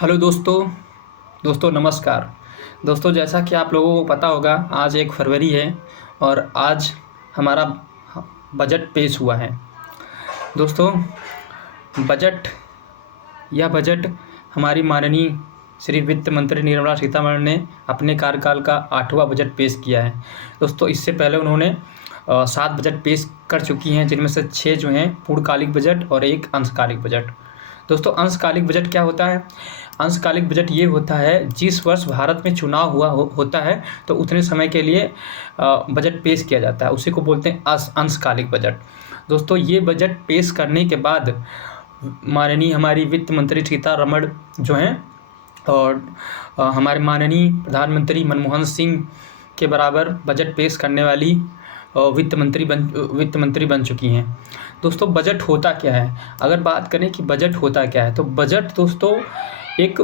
Hello दोस्तों नमस्कार। दोस्तों जैसा कि आप लोगों को पता होगा आज 1 फरवरी है और आज हमारा बजट पेश हुआ है। दोस्तों बजट यह बजट हमारी माननीय श्री वित्त मंत्री निर्मला सीतारमण ने अपने कार्यकाल का 8वां बजट पेश किया है। दोस्तों इससे पहले उन्होंने 7 बजट पेश कर चुकी हैं, जिनमें से 6 जो हैं पूर्णकालिक बजट और 1 अंशकालिक बजट। दोस्तों अंशकालिक बजट क्या होता है? अंशकालिक बजट ये होता है जिस वर्ष भारत में चुनाव होता है तो उतने समय के लिए बजट पेश किया जाता है, उसी को बोलते हैं अंशकालिक बजट। दोस्तों ये बजट पेश करने के बाद माननीय हमारी वित्त मंत्री सीतारमण जो हैं और हमारे माननीय प्रधानमंत्री मनमोहन सिंह के बराबर बजट पेश करने वाली वित्त मंत्री बन चुकी हैं। दोस्तों बजट होता क्या है? अगर बात करें कि बजट होता क्या है तो बजट दोस्तों एक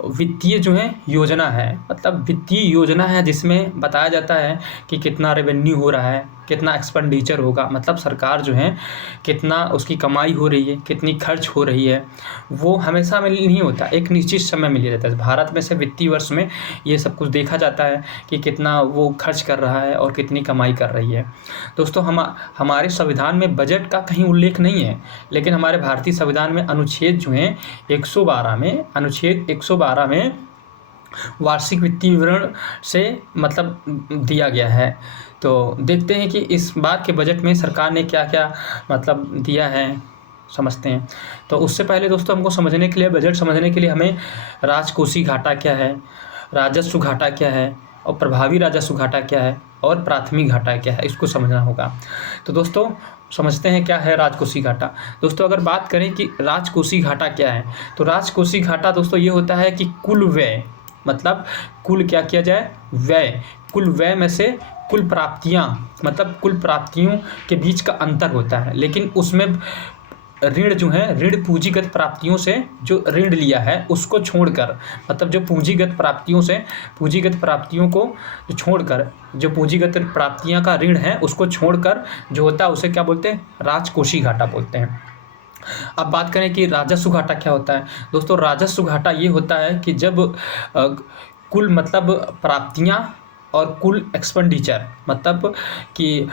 वित्तीय जो है योजना है, मतलब वित्तीय योजना है जिसमें बताया जाता है कि कितना रेवेन्यू हो रहा है, कितना एक्सपेंडिचर होगा, मतलब सरकार जो है कितना उसकी कमाई हो रही है, कितनी खर्च हो रही है। वो हमेशा में नहीं होता, एक निश्चित समय में लिया जाता है। भारत में से वित्तीय वर्ष में ये सब कुछ देखा जाता है कि कितना वो खर्च कर रहा है और कितनी कमाई कर रही है। दोस्तों हमारे संविधान में बजट का कहीं उल्लेख नहीं है, लेकिन हमारे भारतीय संविधान में अनुच्छेद जो हैं 112 में अनुच्छेद 112 में वार्षिक वित्तीय विवरण से मतलब दिया गया है। तो देखते हैं कि इस बार के बजट में सरकार ने क्या क्या मतलब दिया है, समझते हैं। तो उससे पहले दोस्तों हमको समझने के लिए, बजट समझने के लिए हमें राजकोषीय घाटा क्या है, राजस्व घाटा क्या है और प्रभावी राजस्व घाटा क्या है और प्राथमिक घाटा क्या है, इसको समझना होगा। तो दोस्तों समझते हैं क्या है राजकोषीय घाटा। दोस्तों अगर बात करें कि राजकोषीय घाटा क्या है तो राजकोषीय घाटा दोस्तों ये होता है कि कुल व्यय, मतलब कुल क्या किया जाए, व्यय, कुल व्यय में से कुल प्राप्तियां, मतलब कुल प्राप्तियों के बीच का अंतर होता है। लेकिन उसमें ऋण जो है, ऋण पूंजीगत प्राप्तियों से जो ऋण लिया है उसको छोड़कर, मतलब जो पूंजीगत प्राप्तियों को छोड़कर, जो पूंजीगत प्राप्तियां का ऋण है उसको छोड़कर जो होता है उसे क्या बोलते हैं? राजकोषीय घाटा बोलते हैं। अब बात करें कि राजस्व घाटा क्या होता है। दोस्तों राजस्व घाटा ये होता है कि जब कुल मतलब प्राप्तियां और कुल एक्सपेंडिचर, मतलब कि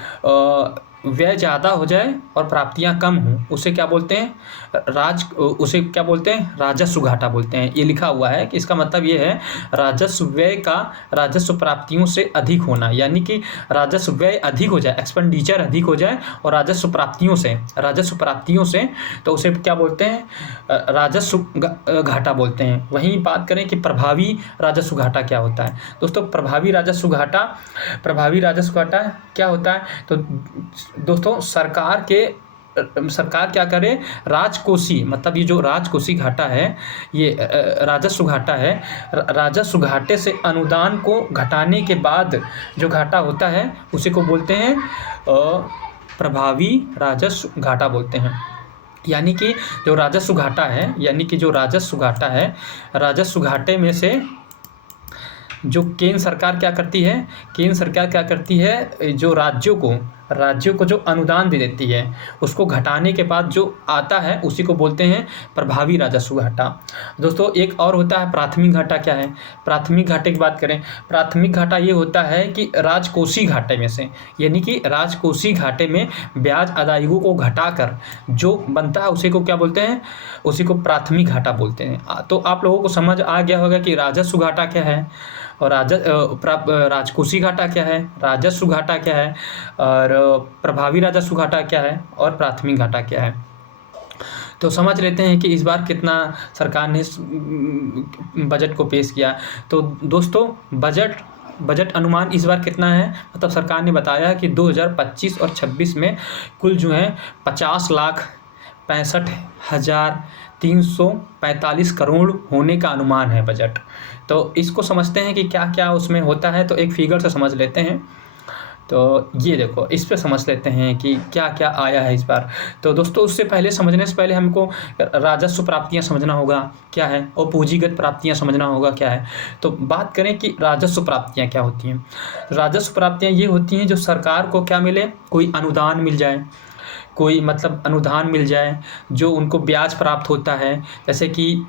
व्यय ज़्यादा हो जाए और प्राप्तियां कम हों, उसे क्या बोलते हैं? राजस्व घाटा बोलते हैं। ये लिखा हुआ है कि इसका मतलब ये है राजस्व व्यय का राजस्व प्राप्तियों से अधिक होना, यानी कि राजस्व व्यय अधिक हो जाए, एक्सपेंडिचर अधिक हो जाए और राजस्व प्राप्तियों से तो उसे क्या बोलते हैं? राजस्व घाटा बोलते हैं। वहीं बात करें कि प्रभावी राजस्व घाटा क्या होता है। दोस्तों प्रभावी राजस्व घाटा क्या होता है? तो दोस्तों सरकार क्या करे, राजकोषीय, मतलब ये जो राजकोषीय घाटा है, ये राजस्व घाटा है, राजस्व घाटे से अनुदान को घटाने के बाद जो घाटा होता है उसी को बोलते हैं प्रभावी राजस्व घाटा बोलते हैं। यानी कि जो राजस्व घाटा है, राजस्व घाटे में से जो केंद्र सरकार क्या करती है, जो राज्यों को जो अनुदान दे देती है उसको घटाने के बाद जो आता है उसी को बोलते हैं प्रभावी राजस्व घाटा। दोस्तों एक और होता है प्राथमिक घाटा। क्या है प्राथमिक घाटे की बात करें? प्राथमिक घाटा ये होता है कि राजकोषीय घाटे में से, यानी कि राजकोषीय घाटे में ब्याज अदायगियों को घटाकर जो बनता है उसी को क्या बोलते हैं? उसी को प्राथमिक घाटा बोलते हैं। तो आप लोगों को समझ आ गया होगा कि राजस्व घाटा क्या है और राजकोषीय घाटा क्या है, राजस्व घाटा क्या है और प्रभावी राजस्व घाटा क्या है और प्राथमिक घाटा क्या है। तो समझ लेते हैं कि इस बार कितना सरकार ने बजट को पेश किया। तो दोस्तों बजट अनुमान इस बार कितना है, मतलब सरकार ने बताया कि 2025 और 26 में कुल जो है 50,65,345 करोड़ होने का अनुमान है बजट। तो इसको समझते हैं कि क्या क्या उसमें होता है, तो एक फिगर से समझ लेते हैं। तो ये देखो, इस पे समझ लेते हैं कि क्या क्या आया है इस बार। तो दोस्तों समझने से पहले हमको राजस्व प्राप्तियां समझना होगा क्या है और पूंजीगत प्राप्तियां समझना होगा क्या है। तो बात करें कि राजस्व प्राप्तियां क्या होती हैं। राजस्व प्राप्तियां ये होती हैं जो सरकार को क्या मिले, कोई अनुदान मिल जाए, जो उनको ब्याज प्राप्त होता है। जैसे कि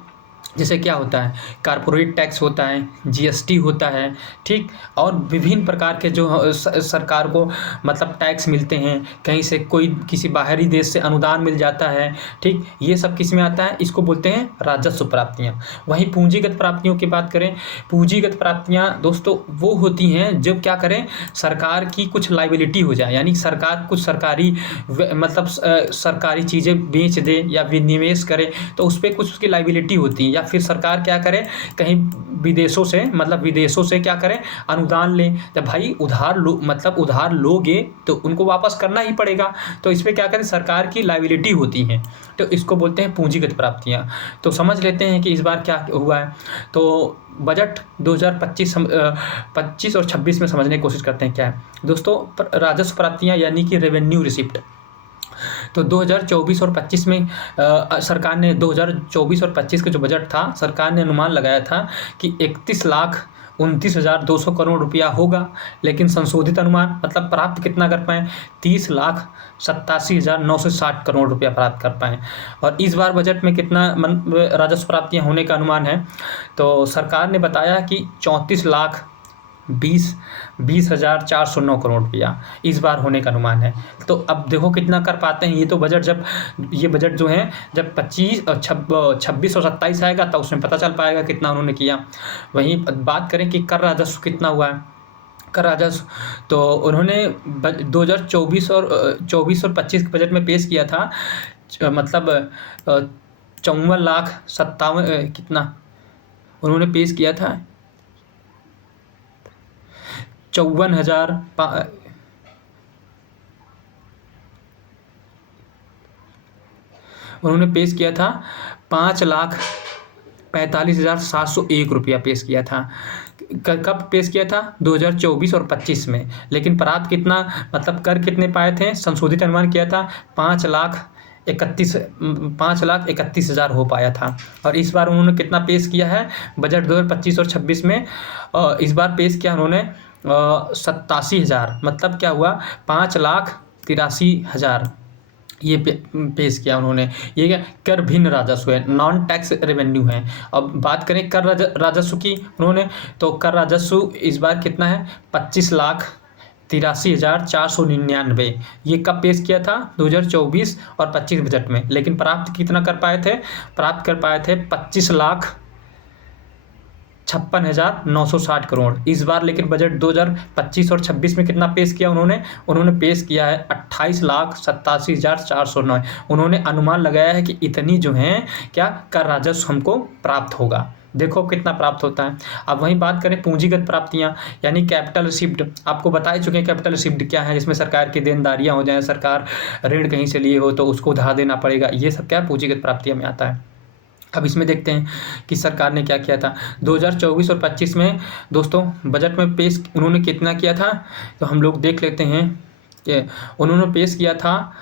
जैसे क्या होता है, कॉर्पोरेट टैक्स होता है, जीएसटी होता है, ठीक, और विभिन्न प्रकार के जो सरकार को मतलब टैक्स मिलते हैं, कहीं से कोई किसी बाहरी देश से अनुदान मिल जाता है, ठीक, ये सब किस में आता है, इसको बोलते हैं राजस्व प्राप्तियाँ। वहीं पूंजीगत प्राप्तियों की बात करें, पूंजीगत प्राप्तियाँ दोस्तों वो होती हैं जब क्या करें, सरकार की कुछ लाइबिलिटी हो जाए, यानी सरकार कुछ सरकारी मतलब सरकारी चीज़ें बेच दे या विनिवेश करे तो उस पर कुछ उसकी लाइबिलिटी होती है, या फिर सरकार क्या करे, कहीं विदेशों से मतलब विदेशों से क्या करें, अनुदान लें। जब भाई उधार लो मतलब उधार लोगे तो उनको वापस करना ही पड़ेगा, तो इस पर क्या करें, सरकार की लाइबिलिटी होती है, तो इसको बोलते हैं पूंजीगत प्राप्तियाँ। तो समझ लेते हैं कि इस बार क्या हुआ है। तो बजट 2025 और 26 में समझने की कोशिश करते हैं क्या है दोस्तों। राजस्व प्राप्तियाँ यानी कि रेवेन्यू रिसिप्ट, तो 2024 और 25 में सरकार ने 2024 और 25 का जो बजट था, सरकार ने अनुमान लगाया था कि 31,29,200 करोड़ रुपया होगा, लेकिन संशोधित अनुमान मतलब प्राप्त कितना कर पाएँ, 30,87,960 करोड़ रुपया प्राप्त कर पाएँ। और इस बार बजट में कितना राजस्व प्राप्तियाँ होने का अनुमान है, तो सरकार ने बताया कि 34,20,409 करोड़ रुपया इस बार होने का अनुमान है। तो अब देखो कितना कर पाते हैं। ये तो बजट जब ये बजट जो है जब 26 और 27 आएगा तो उसमें पता चल पाएगा कितना उन्होंने किया। वहीं बात करें कि कर राजस्व कितना हुआ है, कर राजस्व तो उन्होंने 2024 और 25 के बजट में पेश किया था, मतलब 54,57,000 कितना उन्होंने पेश किया था, 54,000 उन्होंने पेश किया था 5,45,701 रुपया पेश किया था। कब पेश किया था, 2024 और 25 में। लेकिन प्राप्त कितना मतलब कर कितने पाए थे, संशोधित अनुमान किया था 5,31,000 हो पाया था। और इस बार उन्होंने कितना पेश किया है बजट 2025 और 26 में, इस बार पेश किया उन्होंने 87,000, मतलब क्या हुआ 5,83,000 ये पेश किया उन्होंने। ये क्या कर भिन्न राजस्व है, नॉन टैक्स रेवेन्यू है। अब बात करें कर राजस्व की उन्होंने, तो कर राजस्व इस बार कितना है 25,83,499। ये कब पेश किया था, 2024 और 25 बजट में। लेकिन प्राप्त कितना कर पाए थे, प्राप्त कर पाए थे 25,56,960 करोड़ इस बार। लेकिन बजट 2025 और 26 में कितना पेश किया उन्होंने पेश किया है 28,87,409। उन्होंने अनुमान लगाया है कि इतनी जो है क्या कर राजस्व हमको प्राप्त होगा। देखो कितना प्राप्त होता है। अब वहीं बात करें पूंजीगत प्राप्तियां यानी कैपिटल रिसिप्ट, आपको बता ही चुके हैं कैपिटल रिसिप्ट क्या है, जिसमें सरकार की देनदारियां हो जाएं, सरकार ऋण कहीं से लिए हो तो उसको उधार देना पड़ेगा, ये सब क्या पूंजीगत प्राप्तियां में आता है। अब इसमें देखते हैं कि सरकार ने क्या किया था 2024 और 25 में दोस्तों। बजट में पेश उन्होंने कितना किया था, तो हम लोग देख लेते हैं कि उन्होंने पेश किया था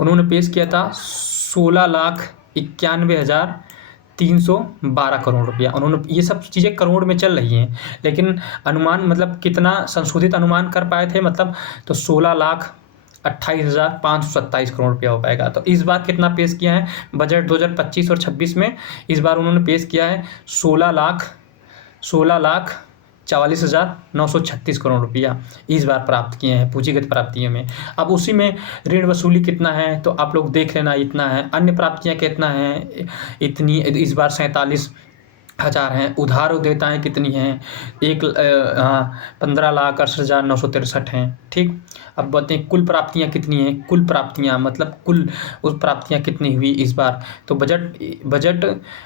उन्होंने पेश किया था 16,91,312 करोड़ रुपया। उन्होंने ये सब चीज़ें करोड़ में चल रही हैं, लेकिन अनुमान मतलब कितना संशोधित अनुमान कर पाए थे मतलब, तो 16,28,527 करोड़ रुपया हो पाएगा। तो इस बार कितना पेश किया है बजट 2025 और 26 में, इस बार उन्होंने पेश किया है 16,44,936 करोड़ रुपया इस बार प्राप्त किए हैं पूंजीगत प्राप्तियों में। अब उसी में ऋण वसूली कितना है तो आप लोग देख लेना, इतना है। अन्य प्राप्तियां कितना है, इतनी इस बार 47,000 हैं। उधार देयताएँ कितनी हैं, 15,68,963 हैं, ठीक। अब बोलते हैं कुल प्राप्तियां कितनी हैं, कुल प्राप्तियां मतलब कुल उस प्राप्तियां कितनी हुई इस बार। तो बजट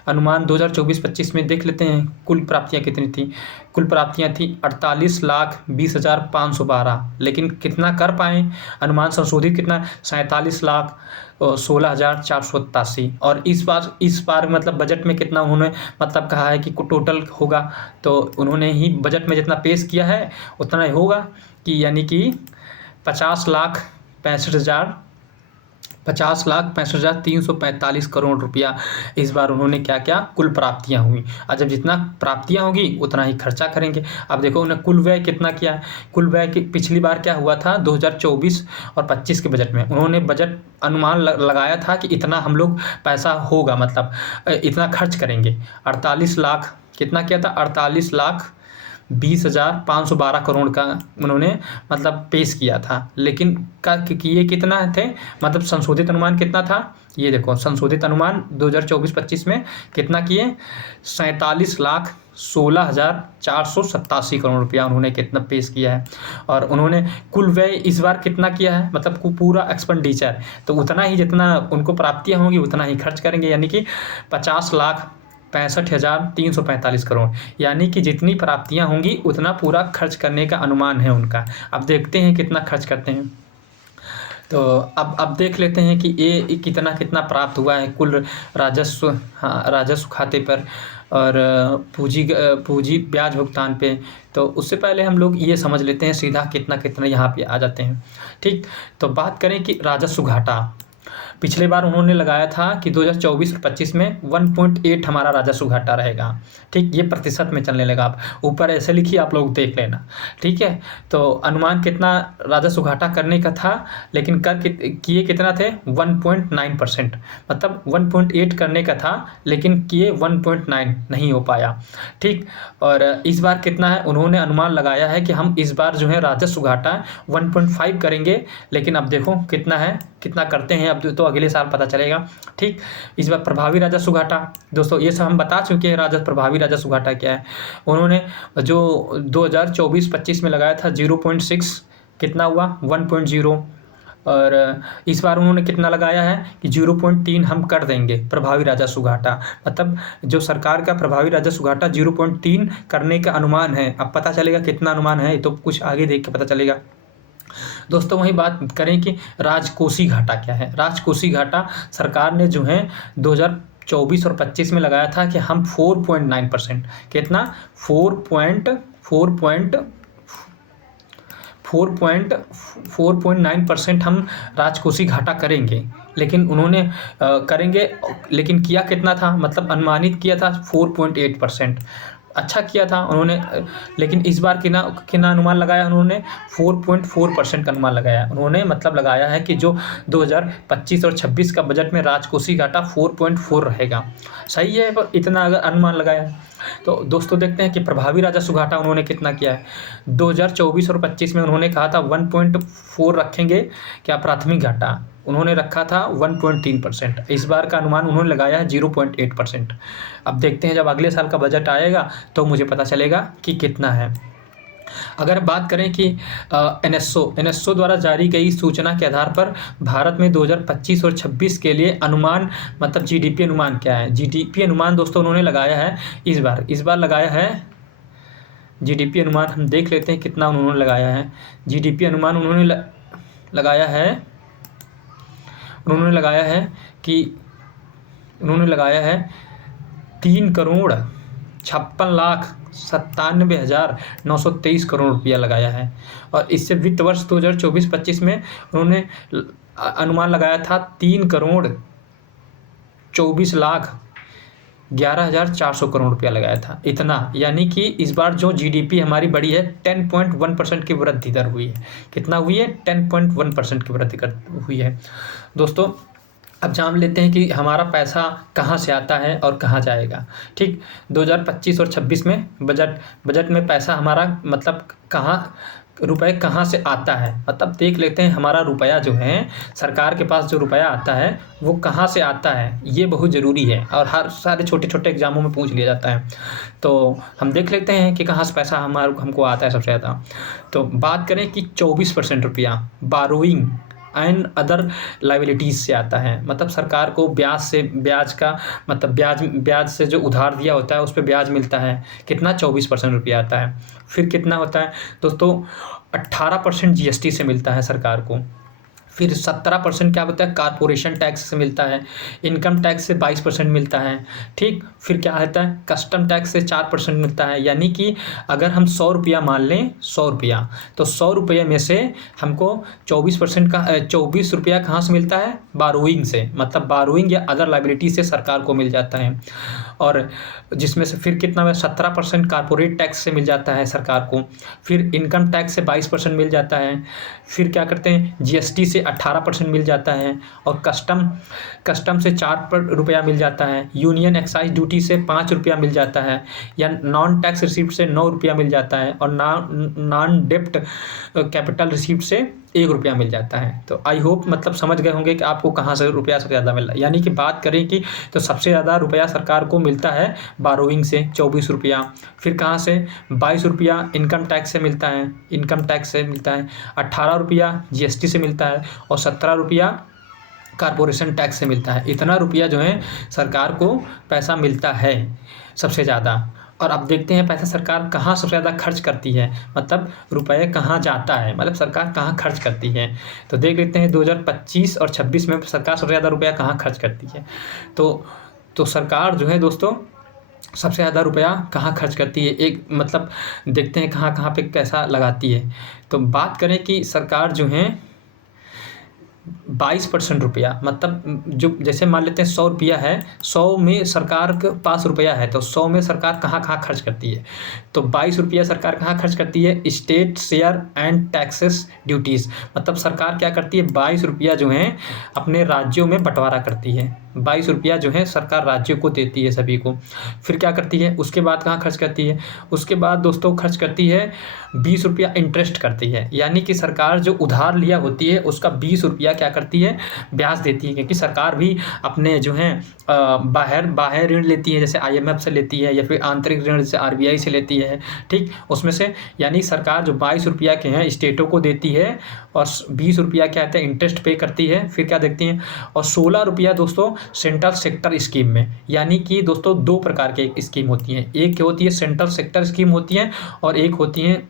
अनुमान 2024-25 में देख लेते हैं कुल प्राप्तियां कितनी थी। कुल प्राप्तियां थी 48,20,512, लेकिन कितना कर पाए अनुमान संशोधित कितना 47,16,487। और इस बार मतलब बजट में कितना उन्होंने मतलब कहा है कि टोटल होगा, तो उन्होंने ही बजट में जितना पेश किया है उतना ही होगा कि यानी कि 50,65,000 50,65,345 करोड़ रुपया इस बार उन्होंने क्या क्या कुल प्राप्तियां हुई। और जब जितना प्राप्तियां होगी उतना ही खर्चा करेंगे। अब देखो उन्हें कुल व्यय कितना किया है। कुल व्यय की पिछली बार क्या हुआ था 2024 और 25 के बजट में उन्होंने बजट अनुमान लगाया था कि इतना हम लोग पैसा होगा, मतलब इतना खर्च करेंगे। 48 लाख कितना किया था, 48,20,512 करोड़ का उन्होंने मतलब पेश किया था। लेकिन ये कितना थे, मतलब संशोधित अनुमान कितना था, ये देखो संशोधित अनुमान 2024-25 में कितना किए, 47,16,487 करोड़ रुपया उन्होंने कितना पेश किया है। और उन्होंने कुल व्यय इस बार कितना किया है, मतलब पूरा एक्सपेंडिचर, तो उतना ही जितना उनको प्राप्तियां होंगी उतना ही खर्च करेंगे, यानी कि 50,65,345 करोड़, यानी कि जितनी प्राप्तियां होंगी उतना पूरा खर्च करने का अनुमान है उनका। अब देखते हैं कितना खर्च करते हैं। तो अब देख लेते हैं कि ये कितना प्राप्त हुआ है कुल राजस्व, हाँ राजस्व खाते पर और पूंजी ब्याज भुगतान पे। तो उससे पहले हम लोग ये समझ लेते हैं सीधा कितना यहाँ पे आ जाते हैं। ठीक, तो बात करें कि राजस्व घाटा पिछले बार उन्होंने लगाया था कि 2024 और 25 में 1.8 हमारा राजस्व घाटा रहेगा। ठीक, ये प्रतिशत में चलने लगा। आप ऊपर ऐसे लिखिए, आप लोग देख लेना। ठीक है, तो अनुमान कितना राजस्व घाटा करने का था, लेकिन किए कितना थे 1.9%, मतलब 1.8 करने का था लेकिन किए 1.9 नहीं हो पाया। ठीक, और इस बार कितना है उन्होंने अनुमान लगाया है कि हम इस बार जो है राजस्व घाटा 1.5 करेंगे, लेकिन अब देखो कितना करते हैं, अब तो अगले साल पता चलेगा। ठीक, इस बार प्रभावी राजस्व घाटा, दोस्तों ये सब हम बता चुके हैं। प्रभावी राजस्व घाटा क्या है, उन्होंने जो 2024-25 में लगाया था 0.6, कितना हुआ 1.0, और इस बार उन्होंने कितना लगाया है कि 0.3 हम कर देंगे प्रभावी राजस्व घाटा, मतलब जो सरकार का प्रभावी राजस्व घाटा 0.3 करने का अनुमान है। अब पता चलेगा कितना अनुमान है, तो कुछ आगे देख के पता चलेगा। दोस्तों वही बात करें कि राजकोषीय घाटा क्या है। राजकोषीय घाटा सरकार ने जो है 2024 और 25 में लगाया था कि हम 4.9%, कितना 4.9% हम राजकोषीय घाटा करेंगे, लेकिन उन्होंने करेंगे, लेकिन किया कितना था, मतलब अनुमानित किया था 4.8%। अच्छा किया था उन्होंने, लेकिन इस बार कितना अनुमान लगाया उन्होंने 4.4% का अनुमान लगाया उन्होंने, मतलब लगाया है कि जो 2025 और 26 का बजट में राजकोषीय घाटा 4.4 रहेगा। सही है, पर इतना अगर अनुमान लगाया। तो दोस्तों देखते हैं कि प्रभावी राजस्व घाटा उन्होंने कितना किया है। 2024 और 25 में उन्होंने कहा था 1.4 रखेंगे, क्या प्राथमिक घाटा उन्होंने रखा था 1.3%। इस बार का अनुमान उन्होंने लगाया है 0.8%। अब देखते हैं जब अगले साल का बजट आएगा तो मुझे पता चलेगा कि कितना है। अगर बात करें कि एनएसओ द्वारा जारी गई सूचना के आधार पर भारत में 2025 और 26 के लिए अनुमान, मतलब जीडीपी अनुमान क्या है। जीडीपी अनुमान दोस्तों उन्होंने लगाया है इस बार लगाया है जीडीपी अनुमान। हम देख लेते हैं कितना उन्होंने लगाया है। जीडीपी अनुमान उन्होंने लगाया है 3,56,97,923 करोड़ रुपया लगाया है। और इससे वित्त वर्ष 2024-25 में उन्होंने अनुमान लगाया था 3,24,11,400 करोड़ रुपया लगाया था, इतना। यानी कि इस बार जो जीडीपी हमारी बढ़ी है 10.1% की वृद्धि दर हुई है। कितना हुई है 10.1% की वृद्धि हुई है। दोस्तों अब जान लेते हैं कि हमारा पैसा कहाँ से आता है और कहाँ जाएगा। ठीक, 2025 और 26 में बजट में पैसा हमारा, मतलब रुपए कहाँ से आता है, मतलब देख लेते हैं हमारा रुपया जो है, सरकार के पास जो रुपया आता है वो कहाँ से आता है, ये बहुत ज़रूरी है और हर सारे छोटे छोटे एग्जामों में पूछ लिया जाता है। तो हम देख लेते हैं कि कहाँ से पैसा हमको आता है सबसे ज़्यादा। तो बात करें कि 24% रुपया बारोइंग एंड अदर लाइबिलिटीज़ से आता है, मतलब सरकार को ब्याज से जो उधार दिया होता है उस पर ब्याज मिलता है। कितना 24% रुपया आता है। फिर कितना होता है दोस्तों 18% जीएसटी से मिलता है सरकार को। फिर 17% क्या होता है कारपोरेशन टैक्स से मिलता है, इनकम टैक्स से 22% मिलता है। ठीक, फिर क्या आता है कस्टम टैक्स से 4% मिलता है। यानी कि अगर हम 100 रुपया मान लें, 100 रुपया, तो 100 रुपये में से हमको 24% का 24 रुपया कहाँ से मिलता है, बारोइंग से, मतलब बारोइंग या अदर लाइबिलिटी से सरकार को मिल जाता है। और जिसमें से फिर कितना है 17% कारपोरेट टैक्स से मिल जाता है सरकार को। फिर इनकम टैक्स से 22% मिल जाता है। फिर क्या करते हैं जीएसटी से 18% मिल जाता है। और कस्टम से 4 रुपया मिल जाता है। यूनियन एक्साइज ड्यूटी से 5 रुपया मिल जाता है। या नॉन टैक्स रिसिप्ट से 9 रुपया मिल जाता है। और नॉन डेप्ट कैपिटल रिसिप्ट से 1 रुपया मिल जाता है। तो आई होप मतलब समझ गए होंगे कि आपको कहाँ से रुपया सबसे ज़्यादा मिल रहा है। यानी कि बात करें कि तो सबसे ज़्यादा रुपया सरकार को मिलता है बारोइंग से 24 रुपया। फिर कहाँ से 22 रुपया इनकम टैक्स से मिलता है, 18 रुपया जीएसटी से मिलता है और 17 रुपया कारपोरेशन टैक्स से मिलता है। इतना रुपया जो है सरकार को पैसा मिलता है सबसे ज़्यादा। और अब देखते हैं पैसा सरकार कहाँ सबसे ज़्यादा खर्च करती है, मतलब रुपये कहाँ जाता है, मतलब सरकार कहाँ खर्च करती है। तो देख लेते हैं 2025 और 26 में सरकार सबसे ज़्यादा रुपया कहाँ खर्च करती है। तो सरकार जो है दोस्तों सबसे ज़्यादा रुपया कहाँ खर्च करती है, एक मतलब देखते हैं कहाँ कहाँ पे पैसा लगाती है। तो बात करें कि सरकार जो है 22% रुपया, मतलब जो जैसे मान लेते हैं 100 रुपया है, 100 में सरकार के पास रुपया है, तो 100 में सरकार कहाँ कहाँ खर्च करती है। तो 22 रुपया सरकार कहाँ खर्च करती है, state share and taxes duties, मतलब सरकार क्या करती है 22 रुपया जो है अपने राज्यों में बंटवारा करती है। 22 रुपया जो है सरकार राज्यों को देती है सभी को। फिर क्या करती है, उसके बाद कहाँ खर्च करती है, उसके बाद दोस्तों खर्च करती है 20 रुपया इंटरेस्ट करती है। यानी कि सरकार जो उधार लिया होती है उसका 20 रुपया क्या करती है ब्याज देती है, क्योंकि सरकार भी अपने जो है बाहर ऋण लेती है, जैसे IMF से लेती है या फिर आंतरिक ऋण जैसे RBI से लेती है। ठीक, उसमें से यानी सरकार जो 22 रुपया के हैं स्टेटों को देती है और 20 रुपया क्या कहते हैं इंटरेस्ट पे करती है। फिर क्या देखती हैं, और 16 रुपया दोस्तों सेंट्रल सेक्टर स्कीम में। यानी कि दोस्तों 2 प्रकार के स्कीम होती हैं, एक होती है सेंट्रल सेक्टर स्कीम होती है और एक होती है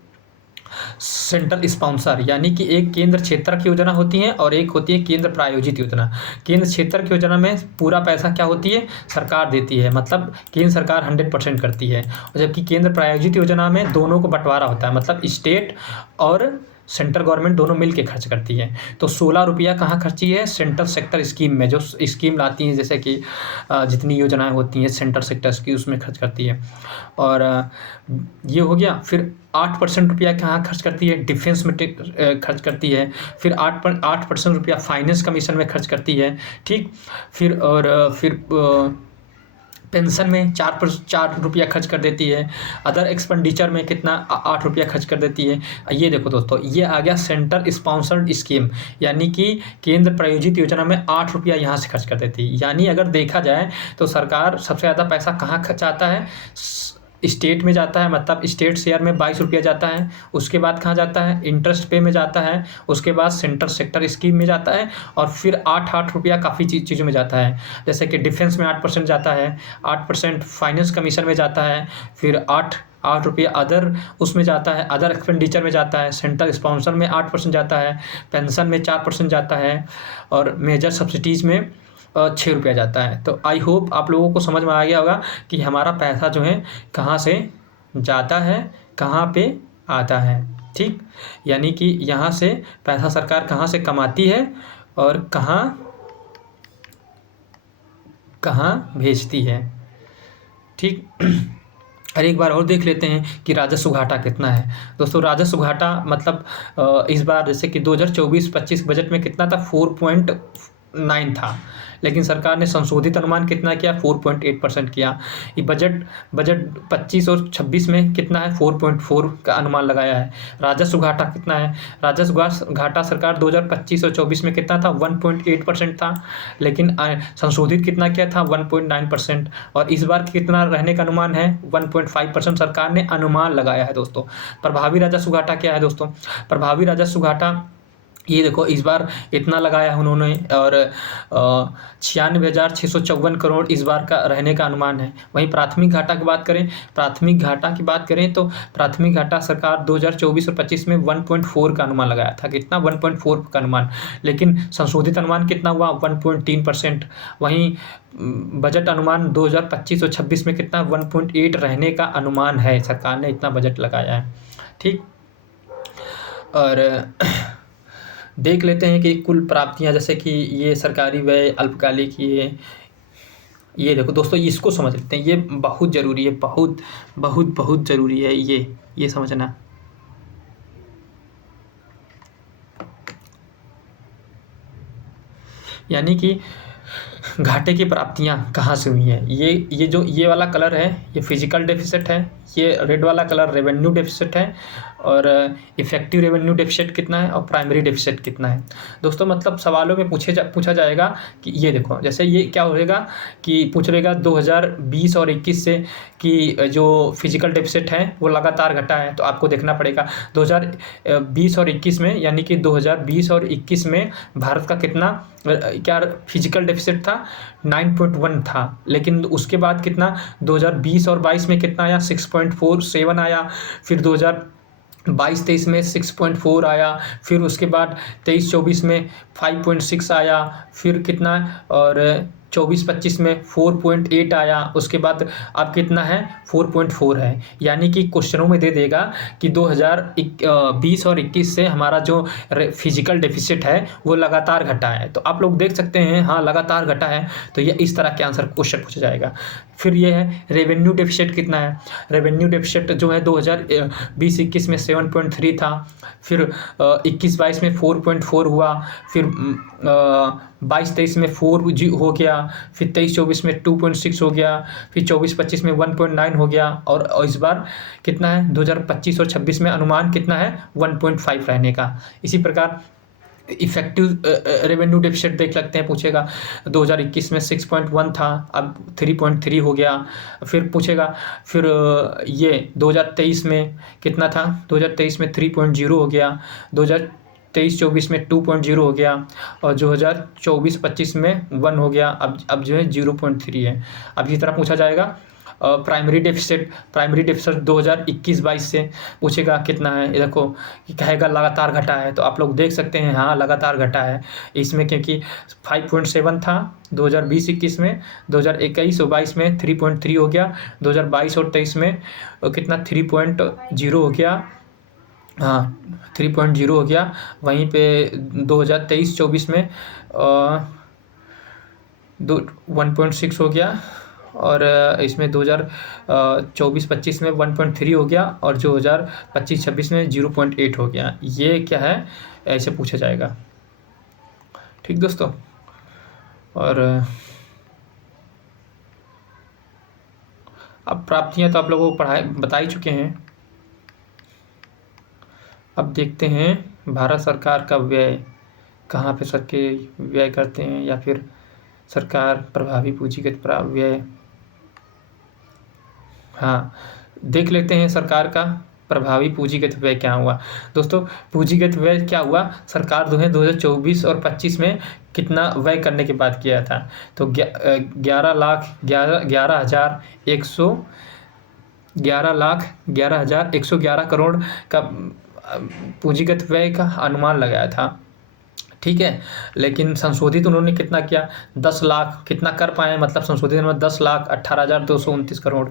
सेंट्रल स्पॉन्सर, यानी कि एक केंद्र क्षेत्र की योजना होती है और एक होती है केंद्र प्रायोजित योजना। केंद्र क्षेत्र की योजना में पूरा पैसा क्या होती है सरकार देती है, मतलब केंद्र सरकार 100% करती है। और जबकि केंद्र प्रायोजित योजना में दोनों को बंटवारा होता है, मतलब स्टेट और सेंट्रल गवर्नमेंट दोनों मिल के खर्च करती है। तो 16 रुपया कहाँ खर्ची है, सेंट्रल सेक्टर स्कीम में, जो स्कीम लाती हैं जैसे कि जितनी योजनाएं होती हैं सेंट्रल सेक्टर्स की उसमें खर्च करती है। और ये हो गया। फिर 8% रुपया कहाँ खर्च करती है, डिफेंस में खर्च करती है। फिर 8% रुपया फाइनेंस कमीशन में खर्च करती है। ठीक, फिर पेंशन में 4 रुपया खर्च कर देती है। अदर एक्सपेंडिचर में कितना 8 रुपया खर्च कर देती है। ये देखो दोस्तों, ये आ गया सेंट्रल स्पॉन्सर्ड स्कीम, यानी कि केंद्र प्रायोजित योजना में 8 रुपया यहाँ से खर्च कर देती है। यानी अगर देखा जाए तो सरकार सबसे ज़्यादा पैसा कहाँ खर्चाता है, स्टेट में जाता है, मतलब स्टेट शेयर में 22 रुपया जाता है। उसके बाद कहाँ जाता है, इंटरेस्ट पे में जाता है। उसके बाद सेंट्रल सेक्टर स्कीम में जाता है और फिर 8 रुपया काफ़ी चीज़ों में जाता है, जैसे कि डिफेंस में 8% जाता है, 8% फाइनेंस कमीशन में जाता है, फिर 8 रुपया अदर उसमें जाता है, अदर एक्सपेंडिचर में जाता है, सेंट्रल स्पॉन्सर में 8% जाता है, पेंशन में 4% जाता है और मेजर सब्सिडीज़ में 6 रुपया जाता है। तो आई होप आप लोगों को समझ में आ गया होगा कि हमारा पैसा जो है कहाँ से जाता है, कहाँ पे आता है। ठीक, यानी कि यहाँ से पैसा सरकार कहाँ से कमाती है और कहाँ भेजती है। ठीक, और एक बार और देख लेते हैं कि राजस्व घाटा कितना है। दोस्तों राजस्व घाटा मतलब इस बार जैसे कि 2024-25 बजट में कितना था, 4.9 था, लेकिन सरकार ने संशोधित अनुमान कितना किया, 4.8% किया। ये बजट 25 और 26 में कितना है, 4.4 का अनुमान लगाया है। राजस्व घाटा कितना है, राजस्व घाटा सरकार 2025 और 24 में कितना था, 1.8% था, लेकिन संशोधित कितना किया था, 1.9%। और इस बार कितना रहने का अनुमान है, 1.5% सरकार ने अनुमान लगाया है। दोस्तों प्रभावी राजस्व घाटा क्या है, दोस्तों प्रभावी राजस्व घाटा ये देखो इस बार इतना लगाया उन्होंने, और 96,654 करोड़ इस बार का रहने का अनुमान है। वहीं प्राथमिक घाटा की बात करें, तो प्राथमिक घाटा सरकार 2024 और 25 में 1.4 का अनुमान लगाया था। कितना? 1.4 का अनुमान, लेकिन संशोधित अनुमान कितना हुआ? 1.3%। वहीं बजट अनुमान 2025 और 26 में कितना? 1.8 रहने का अनुमान है। सरकार ने इतना बजट लगाया है। ठीक, और देख लेते हैं कि कुल प्राप्तियां, जैसे कि ये सरकारी व्यय अल्पकालिक, ये देखो दोस्तों, इसको समझ लेते हैं। ये बहुत ज़रूरी है, बहुत बहुत बहुत ज़रूरी है ये समझना। यानी कि घाटे की प्राप्तियां कहाँ से हुई हैं। ये वाला कलर है, ये फिजिकल डेफिसिट है। ये रेड वाला कलर रेवेन्यू डेफिसिट है। और इफेक्टिव रेवेन्यू डेफिसिट कितना है और प्राइमरी डेफिसिट कितना है। दोस्तों मतलब सवालों में पूछा जाएगा कि ये देखो, जैसे ये क्या होएगा कि पूछ लेगा 2020 और 21 से कि जो फिजिकल डेफिसिट है वो लगातार घटा है, तो आपको देखना पड़ेगा 2020 और 21 में, यानी कि 2020 और 21 में भारत का कितना क्या फिजिकल डेफिसिट था? 9.1 था। लेकिन उसके बाद कितना 2020 और 22 में कितना आया? 6.47 आया। फिर 2022-23 में 6.4 आया। फिर उसके बाद 23-24 में 5.6 आया। फिर कितना? और 24-25 में 4.8 आया। उसके बाद अब कितना है? 4.4 है। यानी कि क्वेश्चनों में दे देगा कि 2020 और 21 से हमारा जो फिजिकल डेफिसिट है वो लगातार घटा है। तो आप लोग देख सकते हैं, हाँ लगातार घटा है, तो ये इस तरह के आंसर क्वेश्चन पूछा जाएगा। फिर ये है रेवेन्यू डेफिसिट कितना है। रेवेन्यू डेफिसिट जो है 2020-21 में 7.3 था। फिर 21-22 में 4.4 हुआ। फिर 22-23 में 4 हो गया। फिर 23-24 में 2.6 हो गया। फिर 24-25 में 1.9 हो गया। और इस बार कितना है? 2025 और 26 में अनुमान कितना है? 1.5 रहने का। इसी प्रकार इफेक्टिव रेवेन्यू डेफिसिट देख लगते हैं, पूछेगा 2021 में 6.1 था, अब 3.3 हो गया। फिर पूछेगा, फिर ये 2023 में कितना था? 2023 में 3.0 हो गया। 2023-24 में 2.0 हो गया। और 2024-25 में 1 हो गया। अब जो है 0.3 है। अब इसी तरह पूछा जाएगा प्राइमरी डेफिसिट 2021-22 से पूछेगा कितना है। ये देखो कि कहेगा लगातार घटा है, तो आप लोग देख सकते हैं हाँ लगातार घटा है इसमें, क्योंकि 5.7 था 2020-21 में। 2021 और 22 में 3.3 हो गया। 2022 और 23 में कितना? 3.0 हो गया। हाँ 3.0 हो गया। वहीं पे 2023-24 में 1.6 हो गया। और इसमें 2024-25 में 1.3 हो गया। और 2025-26 में 0.8 हो गया। ये क्या है? ऐसे पूछा जाएगा। ठीक दोस्तों, और अब प्राप्तियां तो आप लोगों को बता ही चुके हैं। अब देखते हैं भारत सरकार का व्यय, कहाँ पे सरकार व्यय करते हैं, या फिर सरकार प्रभावी पूंजीगत व्यय। हाँ देख लेते हैं सरकार का प्रभावी पूंजीगत व्यय क्या हुआ। दोस्तों पूंजीगत व्यय क्या हुआ? सरकार 2024 और 25 में कितना व्यय करने के बाद किया था? तो 11,11,111 करोड़ का पूंजीगत व्यय का अनुमान लगाया था। ठीक है, लेकिन संशोधित उन्होंने कितना किया? 10 लाख कितना कर पाए, मतलब संशोधित में 10,18,229 करोड़।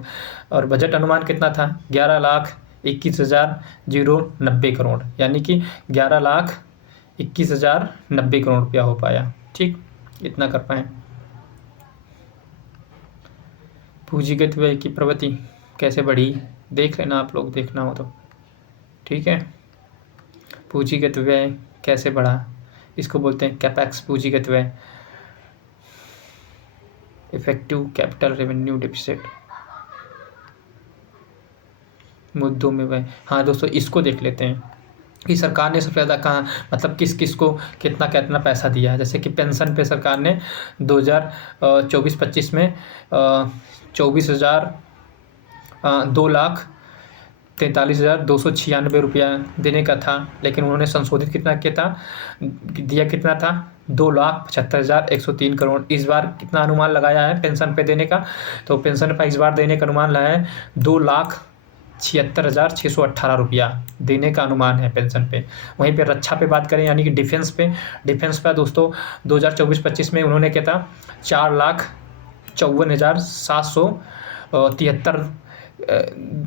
और बजट अनुमान कितना था? 11,21,090 करोड़, यानी कि 11,21,090 करोड़ रुपया हो पाया। ठीक, इतना कर पाए। पूंजीगत व्यय की प्रवृत्ति कैसे बढ़ी देख लेना आप लोग, देखना हो तो। ठीक है, पूंजीगत व्यय कैसे बढ़ा, इसको बोलते हैं कैपेक्स पूंजीगत व्यय, इफेक्टिव कैपिटल रेवेन्यू डेफिसिट। मुद्दों में व्यय, हाँ दोस्तों इसको देख लेते हैं कि सरकार ने सबसे ज़्यादा कहाँ, मतलब किस किस को कितना कितना पैसा दिया है। जैसे कि पेंशन पे सरकार ने 2024-25 में 2 लाख 43,296 रुपया देने का था, लेकिन उन्होंने संशोधित कितना किया था, दिया कितना था 2,75,103 करोड़। इस बार कितना अनुमान लगाया है पेंशन पे देने का, तो पेंशन पर इस बार देने का अनुमान लगाया है 2,76,618 रुपया देने का अनुमान है पेंशन पे। वहीं पे रक्षा पे बात करें यानी कि डिफेंस पे दोस्तों 2024-25 में उन्होंने क्या था 4,54,773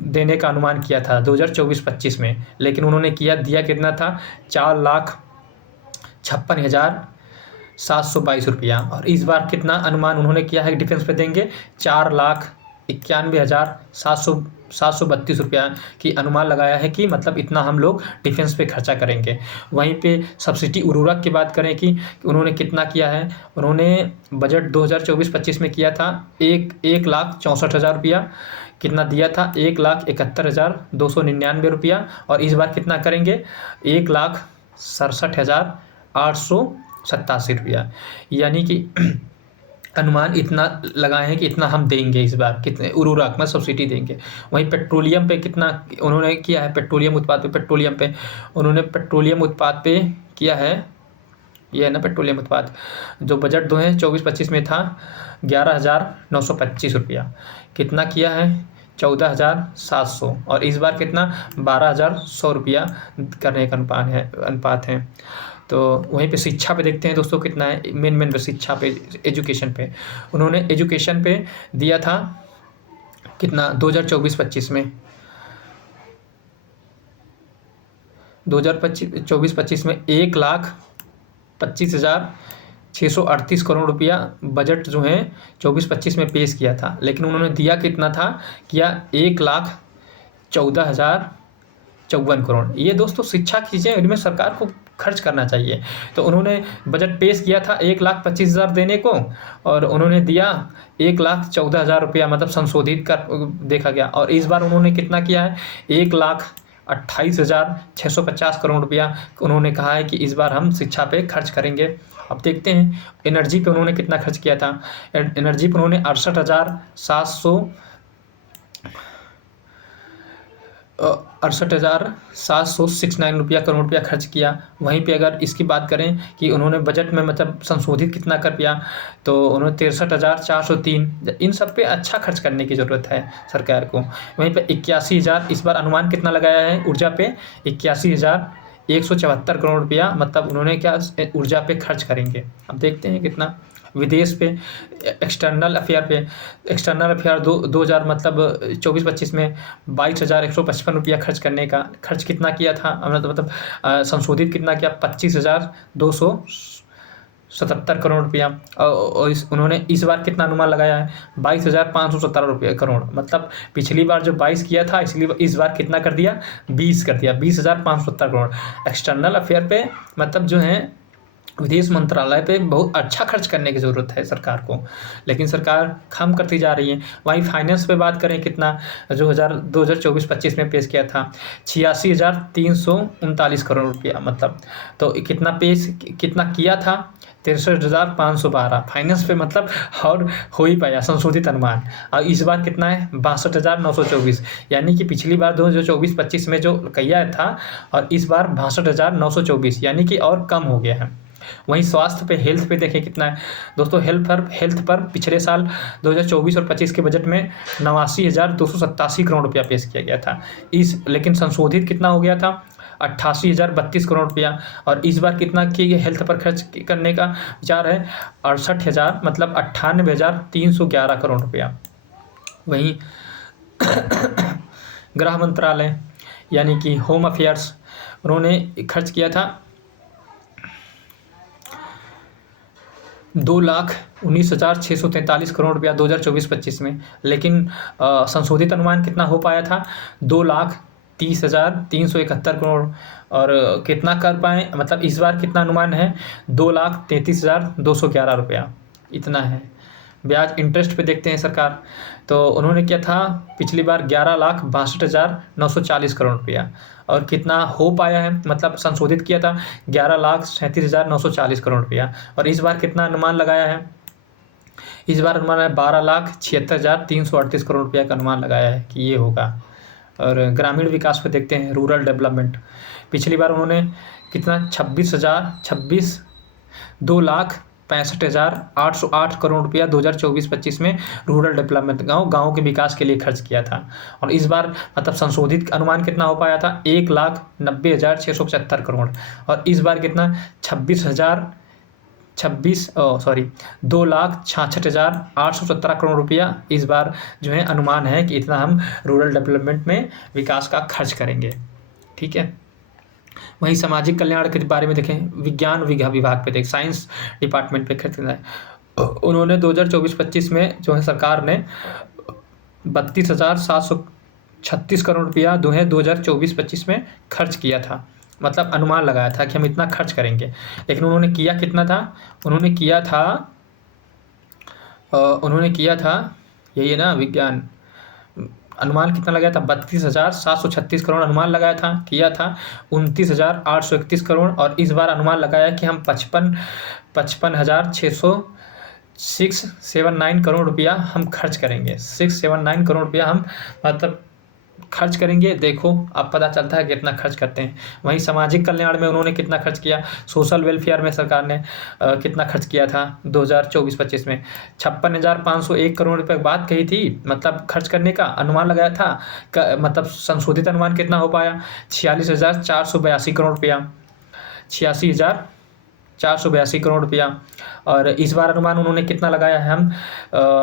देने का अनुमान किया था 2024-25 में, लेकिन उन्होंने दिया कितना था 4,56,722 रुपया। और इस बार कितना अनुमान उन्होंने किया है डिफेंस पे देंगे 4,91,732 रुपया की अनुमान लगाया है कि मतलब इतना हम लोग डिफेंस पे खर्चा करेंगे। वहीं पे सब्सिडी उर्वरक की बात करें कि उन्होंने कितना किया है, उन्होंने बजट 2024-25 में किया था 1,64,000 रुपया, कितना दिया था 1,71,299 रुपया, और इस बार कितना करेंगे 1,67,887 रुपया, यानी कि अनुमान इतना लगाए हैं कि इतना हम देंगे इस बार, कितने उर्वरक में सब्सिडी देंगे। वहीं पेट्रोलियम पे कितना उन्होंने किया है, पेट्रोलियम उत्पाद पे उन्होंने पेट्रोलियम उत्पाद पे किया है, ये है ना पेट्रोलियम उत्पाद, जो बजट 2024-25 में था 11,925 रुपया, कितना किया है 14,700, और इस बार कितना 12,100 रुपया करने का अनुपात है। तो वहीं पे शिक्षा पे देखते हैं दोस्तों कितना है, मेन पे शिक्षा पे, एजुकेशन पे उन्होंने एजुकेशन पे दिया था कितना 2024-25 में 2024-25 में 1,25,638 करोड़ रुपया बजट जो है 24-25 में पेश किया था, लेकिन उन्होंने दिया कितना था 1,14,054 करोड़। ये दोस्तों शिक्षा की चीज़ें, इनमें सरकार को खर्च करना चाहिए। तो उन्होंने बजट पेश किया था 1,25,000 देने को, और उन्होंने दिया 1,14,000 रुपया, मतलब संशोधित कर देखा गया। और इस बार उन्होंने कितना किया है 1,28,650 करोड़ रुपया उन्होंने कहा है कि इस बार हम शिक्षा पे खर्च करेंगे। अब देखते हैं एनर्जी पे उन्होंने कितना खर्च किया था। एनर्जी पे उन्होंने 68,769 करोड़ रुपया खर्च किया। वहीं पे अगर इसकी बात करें कि उन्होंने बजट में मतलब संशोधित कितना कर दिया, तो उन्होंने 63,403, इन सब पे अच्छा खर्च करने की ज़रूरत है सरकार को। वहीं पे 81,000 इस बार अनुमान कितना लगाया है ऊर्जा पे 81,174 करोड़ रुपया, मतलब उन्होंने क्या ऊर्जा पे खर्च करेंगे। अब देखते हैं कितना। विदेश पे एक्सटर्नल अफेयर 2000 मतलब 24-25 में 22,155 रुपया खर्च कितना किया था, मतलब संशोधित कितना किया 25,277 करोड़ रुपया। और उन्होंने इस बार कितना अनुमान लगाया है 22,517 रुपये करोड़, मतलब पिछली बार जो 22 किया था, इसलिए इस बार कितना कर दिया 20 कर दिया, 20,517 करोड़। एक्सटर्नल अफेयर पे मतलब जो है विदेश मंत्रालय पे बहुत अच्छा खर्च करने की ज़रूरत है सरकार को, लेकिन सरकार कम करती जा रही है। वहीं फाइनेंस पे बात करें कितना 2024-25 में पेश किया था 86,339 करोड़ रुपया, मतलब तो कितना किया था 63,512 फाइनेंस पे, मतलब और हो ही पाया संशोधित अनुमान। और इस बार कितना है 62,924, यानी कि पिछली बार 2024-25 में जो किया था और इस बार 62,924, यानी कि और कम हो गया है। वहीं स्वास्थ्य पे हेल्थ पे देखें कितना है दोस्तों। हेल्थ पर पिछले साल 2024 और 25 के बजट में 89,287 करोड़ रुपया पेश किया गया था। लेकिन संशोधित कितना हो गया था 88,032 करोड़ रुपया, और इस बार कितना कि हेल्थ पर खर्च करने का विचार है 68,000 मतलब 98,311 करोड़ रुपया। वहीं गृह मंत्रालय यानी कि होम अफेयर्स उन्होंने खर्च किया था 2,19,643 करोड़ रुपया 2024-25 में, लेकिन संशोधित अनुमान कितना हो पाया था 2,30,371 करोड़। और कितना कर पाए, मतलब इस बार कितना अनुमान है 2,33,211 रुपया, इतना है। ब्याज इंटरेस्ट पे देखते हैं सरकार, तो उन्होंने किया था पिछली बार 11,62,940 करोड़ रुपया, और कितना हो पाया है मतलब संशोधित किया था 11,37,940 करोड़ रुपया, और इस बार कितना अनुमान लगाया है, इस बार अनुमान है 12,76,338 करोड़ रुपया का अनुमान लगाया है कि ये होगा। और ग्रामीण विकास पे देखते हैं, रूरल डेवलपमेंट। पिछली बार उन्होंने कितना 2,65,808 करोड़ रुपया 2024-25 में रूरल डेवलपमेंट गाँव के विकास के लिए खर्च किया था। और इस बार मतलब संशोधित अनुमान कितना हो पाया था 1,90,675 करोड़। और इस बार कितना 2,66,817 करोड़ रुपया इस बार जो है अनुमान है कि इतना हम रूरल डेवलपमेंट में विकास का खर्च करेंगे। ठीक है। वहीं सामाजिक कल्याण के बारे में देखें, विज्ञान विभाग पे देखें, साइंस डिपार्टमेंट पे खर्च है, उन्होंने 2024-25 में जो है सरकार ने 32,736 करोड़ रुपया जो है 2024-25 में खर्च किया था। मतलब अनुमान लगाया था कि हम इतना खर्च करेंगे, लेकिन उन्होंने किया कितना था? उन्होंने किया था यही है ना, विज्ञान अनुमान कितना लगाया था 32,736 करोड़ अनुमान लगाया था, किया था 29,831 करोड़। और इस बार अनुमान लगाया कि हम 679 करोड़ रुपया हम खर्च करेंगे। 679 करोड़ रुपया हम मतलब खर्च करेंगे। देखो अब पता चलता है कितना खर्च करते हैं। वहीं सामाजिक कल्याण में उन्होंने कितना खर्च किया, सोशल वेलफेयर में सरकार ने कितना खर्च किया था 2024-25 में 56,501 करोड़ रुपये बात कही थी, मतलब खर्च करने का अनुमान लगाया था। मतलब संशोधित अनुमान कितना हो पाया 46,482 करोड़ रुपया, 86,482 करोड़ रुपया। और इस बार अनुमान उन्होंने कितना लगाया है, हम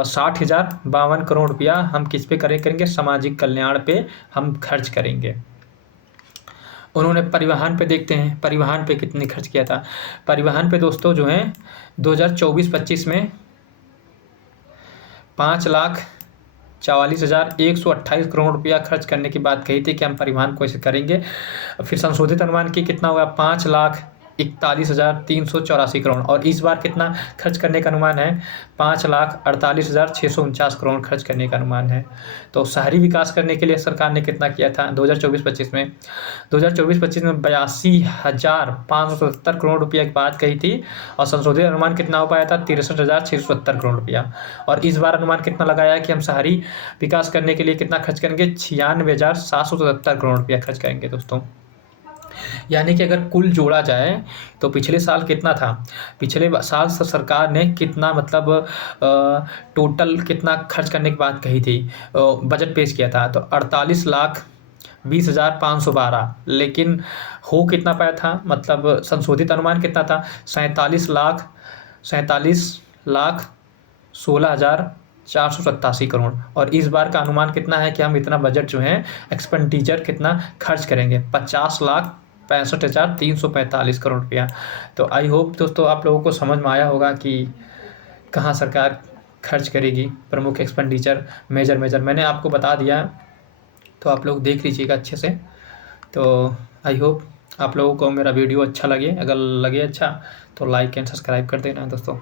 60,052 करोड़ रुपया हम किस पे करेंगे, सामाजिक कल्याण पे हम खर्च करेंगे। उन्होंने परिवहन पे देखते हैं, परिवहन पे कितने खर्च किया था। परिवहन पे दोस्तों जो है 2024-25 में 5,44,128 करोड़ रुपया खर्च करने की बात कही थी कि हम परिवहन को ऐसे करेंगे। फिर संशोधित अनुमान की कितना हुआ 5,41,384 करोड़। और इस बार कितना खर्च करने का अनुमान है 5,48,649 करोड़ खर्च करने का अनुमान है। तो शहरी विकास करने के लिए सरकार ने कितना किया था 2024-25 में 82,570 करोड़ रुपया की बात कही थी। और संशोधित अनुमान कितना हो पाया था 63,670 करोड़ रुपया। और इस बार अनुमान कितना लगाया है कि हम शहरी विकास करने के लिए कितना खर्च करेंगे 96,777 करोड़ रुपया खर्च करेंगे दोस्तों। यानी कि अगर कुल जोड़ा जाए तो पिछले साल कितना था, पिछले साल सरकार ने कितना मतलब टोटल कितना खर्च करने की बात कही थी, बजट पेश किया था तो 48,20,512, लेकिन हो कितना पाया था, मतलब संशोधित अनुमान कितना था 47,16,487 करोड़। और इस बार का अनुमान कितना है कि हम इतना बजट जो है एक्सपेंडिचर कितना खर्च करेंगे 50,65,345 करोड़ रुपया। तो आई होप दोस्तों आप लोगों को समझ में आया होगा कि कहाँ सरकार खर्च करेगी, प्रमुख एक्सपेंडिचर मेजर मैंने आपको बता दिया है, तो आप लोग देख लीजिएगा अच्छे से। तो आई होप आप लोगों को मेरा वीडियो अच्छा लगे, अगर लगे अच्छा तो लाइक एंड सब्सक्राइब कर देना दोस्तों।